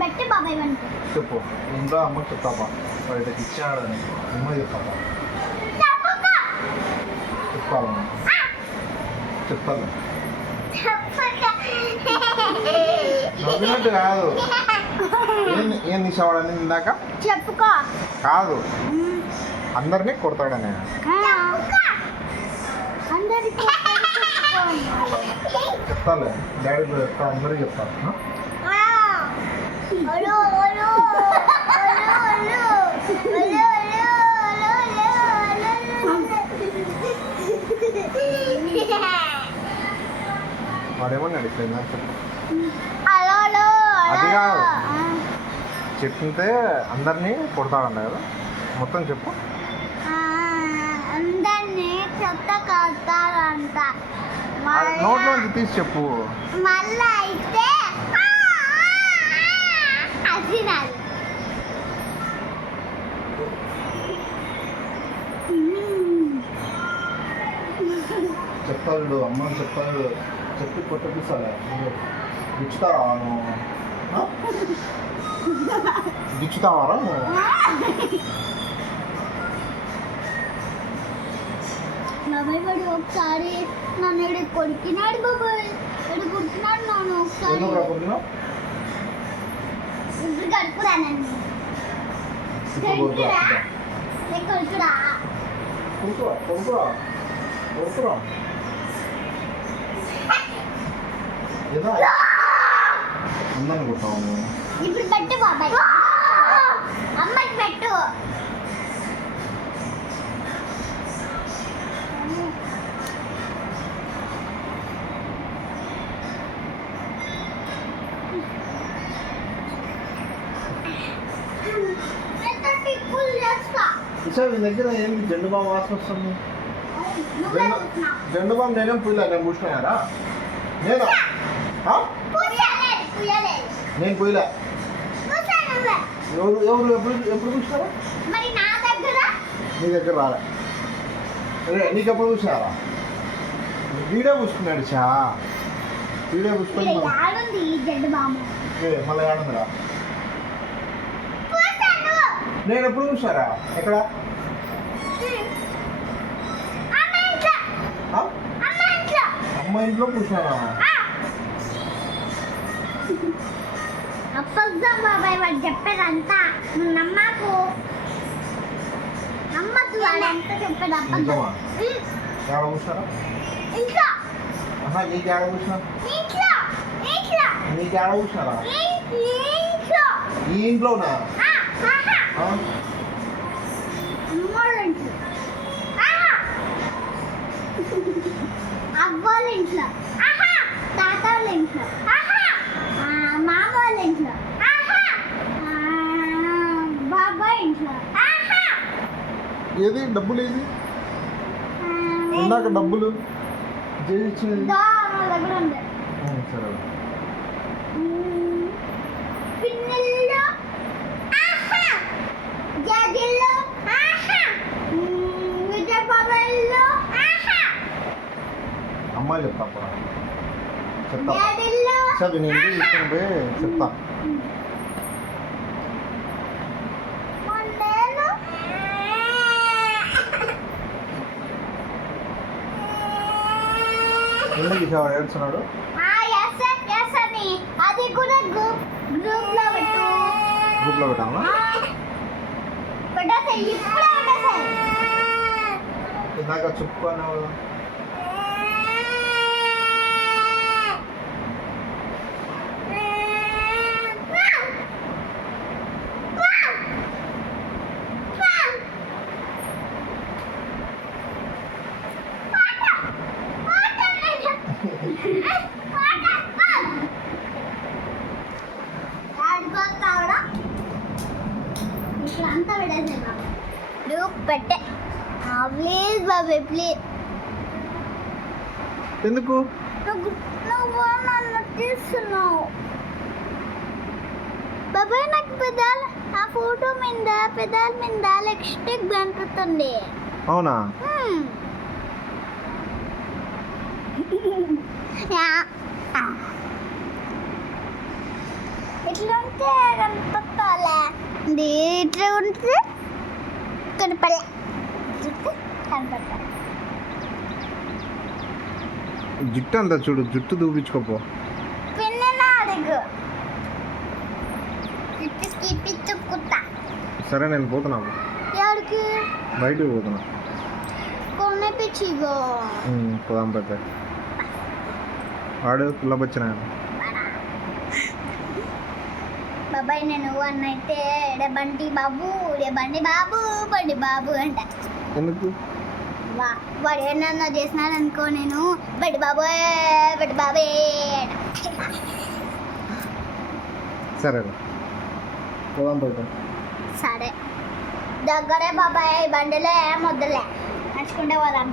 బట్టి బాబాయ్ వంట చెప్పు ఇంట్లో అమ్మకి చెప్తాపా బయటకి ఇచ్చాడని అమ్మ చెప్తాపా చెప్పాలి చెప్తాను నవ్వినట్టు కాదు ఏం తీసేవాడని ఇందాక చెప్పుకో కాదు అందరినీ కొడతాడని చెప్తాలే డాడీ చెప్తా అందరికీ చెప్తాను వాడేమన్నాడు ఇప్పుడు నాకు చెప్పు అది కాదు చెప్తే అందరినీ కొడతాడంట కదా మొత్తం చెప్పు అందరినీ చెత్త కడతారంట నోట్లోంచి తీసి చెప్పు మళ్ళీ అయితే అసినాలి చెప్తాడు అమ్మని చెప్తాడు చెప్పి కొట్టిస్తాడు గిచ్చుతావా నువ్వు గిచ్చుతావారా నువ్వు బాబాయ్ వాడు ఒకసారి నన్ను ఇక్కడ కొడుకినాడు బాబాయ్ ఇక్కడ కొడుకున్నాడు నన్ను ఒకసారి ఇప్పుడు కడుపురా నన్ను కొడుకురా కొడుకురా ఏదో అందరిని కొట్టావు ఇప్పుడు పెట్టు బాబాయ్ అమ్మకి పెట్టు సార్ మీ దగ్గర ఏంటి జెండు బామ్ వాసన వస్తుంది జెండు బామ్ నేనేం పూయలే నేను పూసినాయారా నేను నేను పూయలే ఎవరు ఎవరు ఎప్పుడు పూసినారా నీ దగ్గర రాలే అదే నీకు ఎప్పుడు పూసినారా వీడే పూసుకున్నాడు చా వీడే పూసుకొని మళ్ళీ ఏడుందిరా నేను ఎప్పుడు చూసారా ఎక్కడ అమ్మ ఇంట్లో చూసానా అప్పద్దాం బాబాయ్ వాడు చెప్పేదంతా నువ్వు నమ్మకు నమ్మద్దు వాడంతా చెప్పేది అప్పద్దాం ఎక్కడ చూసారా ఇంట్లో నీకు ఎక్కడ చూసినా ఇంట్లో ఇంట్లో నీకు ఎక్కడ చూసినారా ఇంట్లో ఈ ఇంట్లోనా అవ్వాళ్ళ ఇంట్లో తాతవాళ్ళ ఇంట్లో మామ వాళ్ళ ఇంట్లో బాబాయ్ ఇంట్లో ఏది డబ్బులు ఏది ఇందాక డబ్బులు జయించింది దగ్గర ఉంది సరే పిన్నెల్లో జగిల్లో విజయబాబాయ్లో అమ్మ చెప్తా చెప్తా సరే నేను ఇంటికి తీసుకుని పోయి చెప్తా ఎందుకు ఇచ్చేవాడు ఏడుస్తున్నాడు అది కూడా గ్రూప్లో పెట్టు గ్రూప్లో పెట్టామా పెట్టేసాయి ఇప్పుడే పెట్టేసాయి ఇందాక చెప్పుకున్నావు అంతా పెట్టేసాయి గ్రూప్ పెట్టే ప్లీజ్ బాబాయ్ ప్లీజ్ ఎందుకు నువ్వు నన్ను తీస్తున్నావు బాబాయ్ నాకు పెదాలు ఆ ఫోటో మీద పెదాల మీద లిప్స్టిక్ కనిపిస్తుంది అవునా ఇట్లా ఇట్లుంటే కనపడాలే, ఇట్లా ఉంటే కనపడలే, కనపడాలి. జుట్టు అంతా చూడు, జుట్టు చూపించుకోపో. పిన్నెలా అడుగు, జుట్టు తీపిచ్చుకుంటా. సరే నేను పోతున్నా, ఎవరికి బయటకు పోతున్నా. కొనిపించిగో. పోదాం పెద్ద వాడు పిల్లబచ్చిన బాబాయ్ నేను అన్నైతే బండి బాబు బండి బాబు అంట. ఎందుకు వాడు ఏమన్నా చేసినాడు అనుకో, నేను బడి బాబే సరే పోదాం పెద్ద. సరే దగ్గరే బాబాయ్, బండిలే మొదలే నడుచుకుంటే పోదాం.